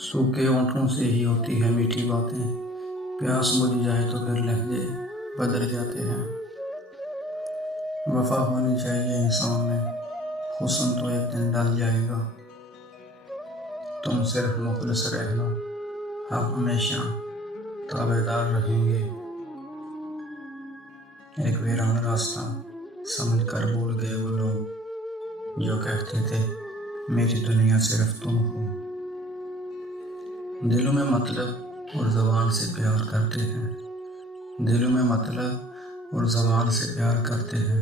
सूखे होठों से ही होती है मीठी बातें। प्यास बुझ जाए तो फिर लहजे बदल जाते हैं। वफा होनी चाहिए इंसान में, हुस्न तो एक दिन ढल जाएगा। तुम सिर्फ मुखलिस रहना, हम हमेशा ताबेदार रहेंगे। एक वीरान रास्ता समझ कर भूल गए वो लोग जो कहते थे मेरी दुनिया सिर्फ तुम हो। दिलों में मतलब और ज़बान से प्यार करते हैं। दिलों में मतलब और ज़बान से प्यार करते हैं।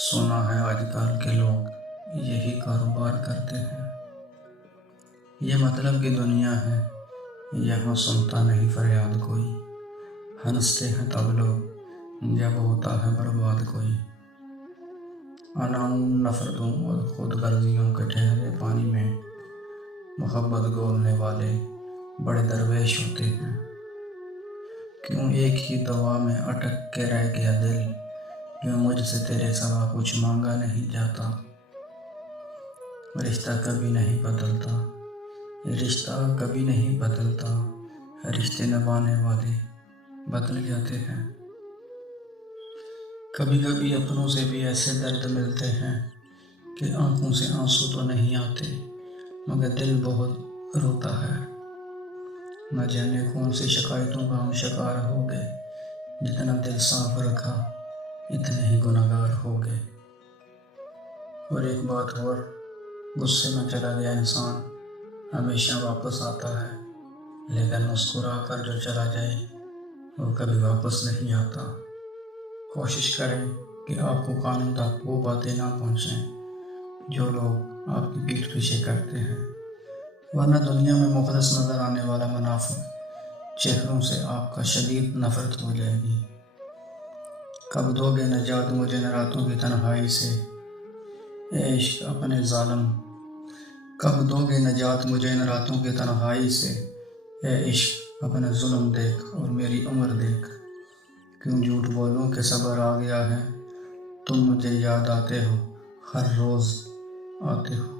सुना है आजकल के लोग यही कारोबार करते हैं। ये मतलब की दुनिया है, यहाँ सुनता नहीं फरियाद कोई। हंसते हैं तब लोग जब होता है बर्बाद कोई। अनाम नफरतों और खुदगर्जियों के ठहरे पानी में मोहब्बत घोलने वाले बड़े दरवेश होते हैं। क्यों एक ही दवा में अटक के रह गया दिल, क्यों मुझसे तेरे सिवा कुछ मांगा नहीं जाता। रिश्ता कभी नहीं बदलता, रिश्ता कभी नहीं बदलता, रिश्ते निभाने वाले बदल जाते हैं। कभी कभी अपनों से भी ऐसे दर्द मिलते हैं कि आंखों से आंसू तो नहीं आते, मगर दिल बहुत रोता है। न जाने कौन सी शिकायतों का हम शिकार हो गए, जितना दिल साफ रखा इतने ही गुनहगार हो गए। और एक बात और, गुस्से में चला गया इंसान हमेशा वापस आता है, लेकिन मुस्कुरा कर जो चला जाए वो कभी वापस नहीं आता। कोशिश करें कि आपको कानों तक वो बातें ना पहुँचें जो लोग आपकी पीठ पीछे करते हैं, वरना दुनिया में मुखलिस नजर आने वाला मुनाफिक चेहरों से आपका शदीद नफरत हो जाएगी। कब दोगे नजात मुझे न रातों की तन्हाई से, ए इश्क अपने जालिम। कब दोगे नजात मुझे न रातों की तन्हाई से, ए इश्क अपने जुल्म देख और मेरी उम्र देख। क्यों झूठ बोलूं कि सब्र आ गया है, तुम मुझे याद आते हो, हर रोज आते हो।